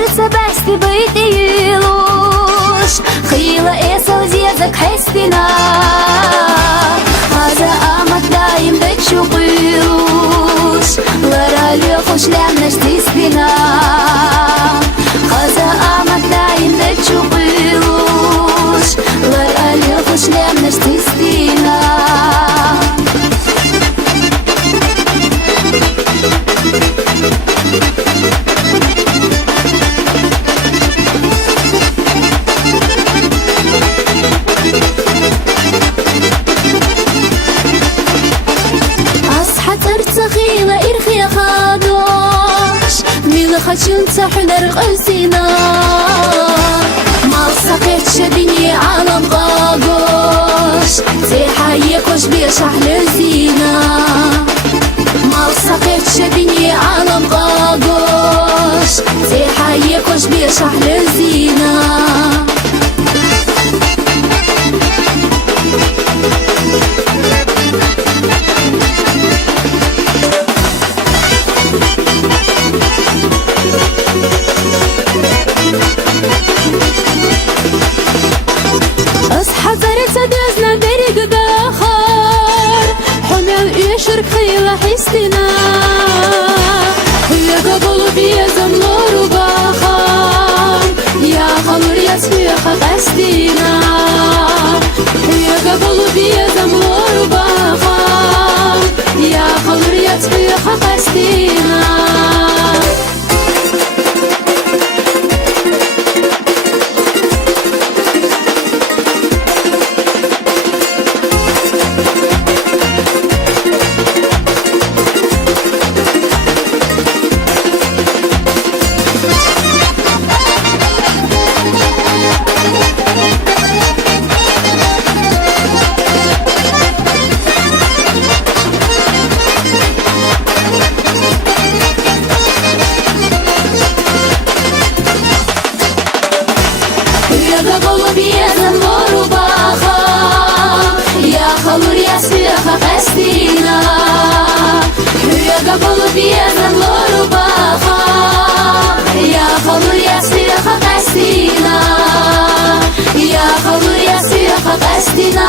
حزرت بستي بيتيلوش خيلة إيسا وزيزك حستنا هذا أمك دايم بتشوقيلوش ورالي خوش لعنش تسبنا هذا أمك دايم بتشوقيلوش ورالي خوش لعنش تسبنا خيلة إرخي خادوش ميلا خشن تحنر قلسينا ما سقيتش بني عالم غاقوش تحيكوش بيشح لزينا ما سقيتش بني عالم غاقوش تحيكوش بيشح لزينا حزرنا برق داخر حمل يشرك خيلة حستنا هي قبل بيزم نور وباخر يا خمر يسفيخ قستنا هي قبل بيزم نور وباخر يا خمر يسفيخ قستنا قبل بيزن نور وباخر يا خمر يسفيخ قستنا هي قبل بيزن نور وباخر يا خمر يسفيخ قستنا يا خمر يسفيخ قستنا